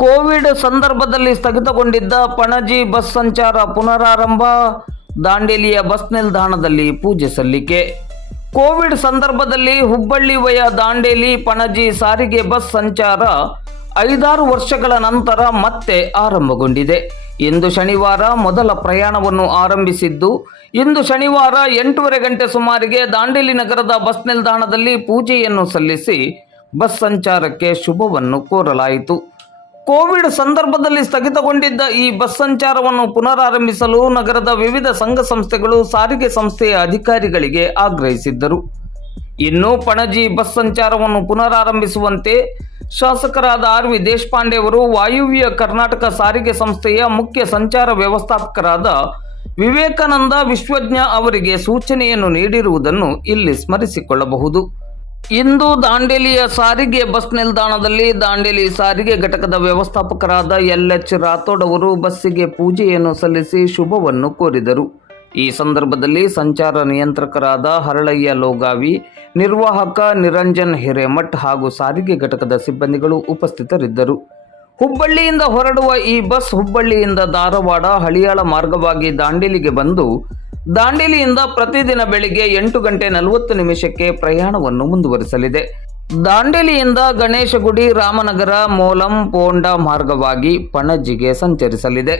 Covid ಸಂದರ್ಭದಲ್ಲಿ ಸ್ಥಗಿತಗೊಂಡಿದ್ದ Panaji bus ಸಂಚಾರ ಪುನರಾರಂಭ. ದಾಂಡೇಲಿಯ ಬಸ್ ನಿಲ್ದಾಣದಲ್ಲಿ ಪೂಜೆ ಸಲ್ಲಿಕೆ. ಕೋವಿಡ್ ಸಂದರ್ಭದಲ್ಲಿ ಹುಬ್ಬಳ್ಳಿ ವಯ ದಾಂಡೇಲಿ ಪಣಜಿ ಸಾರಿಗೆ ಬಸ್ ಸಂಚಾರ ಐದಾರು ವರ್ಷಗಳ ನಂತರ ಮತ್ತೆ ಆರಂಭಗೊಂಡಿದೆ. ಇಂದು ಶನಿವಾರ ಮೊದಲ ಪ್ರಯಾಣವನ್ನು ಆರಂಭಿಸಿದ್ದು, ಇಂದು ಶನಿವಾರ ಎಂಟೂವರೆ ಗಂಟೆ ಸುಮಾರಿಗೆ ದಾಂಡೇಲಿ ನಗರದ ಬಸ್ ನಿಲ್ದಾಣದಲ್ಲಿ ಪೂಜೆಯನ್ನು ಸಲ್ಲಿಸಿ ಬಸ್ ಸಂಚಾರಕ್ಕೆ ಶುಭವನ್ನು ಕೋರಲಾಯಿತು. ಕೋವಿಡ್ ಸಂದರ್ಭದಲ್ಲಿ ಸ್ಥಗಿತಗೊಂಡಿದ್ದ ಈ ಬಸ್ ಸಂಚಾರವನ್ನು ಪುನರಾರಂಭಿಸಲು ನಗರದ ವಿವಿಧ ಸಂಘ ಸಂಸ್ಥೆಗಳು ಸಾರಿಗೆ ಸಂಸ್ಥೆಯ ಅಧಿಕಾರಿಗಳಿಗೆ ಆಗ್ರಹಿಸಿದ್ದರು. ಇನ್ನು ಪಣಜಿ ಬಸ್ ಸಂಚಾರವನ್ನು ಪುನರಾರಂಭಿಸುವಂತೆ ಶಾಸಕರಾದ ಆರ್ ವಿ ದೇಶಪಾಂಡೆ ಅವರು ವಾಯುವ್ಯ ಕರ್ನಾಟಕ ಸಾರಿಗೆ ಸಂಸ್ಥೆಯ ಮುಖ್ಯ ಸಂಚಾರ ವ್ಯವಸ್ಥಾಪಕರಾದ ವಿವೇಕಾನಂದ ವಿಶ್ವಜ್ಞ ಅವರಿಗೆ ಸೂಚನೆಯನ್ನು ನೀಡಿರುವುದನ್ನು ಇಲ್ಲಿ ಸ್ಮರಿಸಿಕೊಳ್ಳಬಹುದು. ಇಂದು ದಾಂಡೇಲಿಯ ಸಾರಿಗೆ ಬಸ್ ನಿಲ್ದಾಣದಲ್ಲಿ ದಾಂಡೇಲಿ ಸಾರಿಗೆ ಘಟಕದ ವ್ಯವಸ್ಥಾಪಕರಾದ ಎಲ್ ಎಚ್ ರಾಥೋಡ್ ಅವರು ಬಸ್ಸಿಗೆ ಪೂಜೆಯನ್ನು ಸಲ್ಲಿಸಿ ಶುಭವನ್ನು ಕೋರಿದರು. ಈ ಸಂದರ್ಭದಲ್ಲಿ ಸಂಚಾರ ನಿಯಂತ್ರಕರಾದ ಹರಳಯ್ಯ ಲೋಗಾವಿ, ನಿರ್ವಾಹಕ ನಿರಂಜನ್ ಹಿರೇಮಠ್ ಹಾಗೂ ಸಾರಿಗೆ ಘಟಕದ ಸಿಬ್ಬಂದಿಗಳು ಉಪಸ್ಥಿತರಿದ್ದರು. ಹುಬ್ಬಳ್ಳಿಯಿಂದ ಹೊರಡುವ ಈ ಬಸ್ ಹುಬ್ಬಳ್ಳಿಯಿಂದ ಧಾರವಾಡ ಹಳಿಯಾಳ ಮಾರ್ಗವಾಗಿ ದಾಂಡೇಲಿಗೆ ಬಂದು ದಾಂಡೇಲಿಯಿಂದ ಪ್ರತಿದಿನ ಬೆಳಿಗ್ಗೆ ಎಂಟು ಗಂಟೆ ನಲವತ್ತು ನಿಮಿಷಕ್ಕೆ ಪ್ರಯಾಣವನ್ನು ಮುಂದುವರಿಸಲಿದೆ. ದಾಂಡೇಲಿಯಿಂದ ಗಣೇಶಗುಡಿ ರಾಮನಗರ, ಮೋಲಂ, ಪೋಂಡ ಮಾರ್ಗವಾಗಿ ಪಣಜಿಗೆ ಸಂಚರಿಸಲಿದೆ.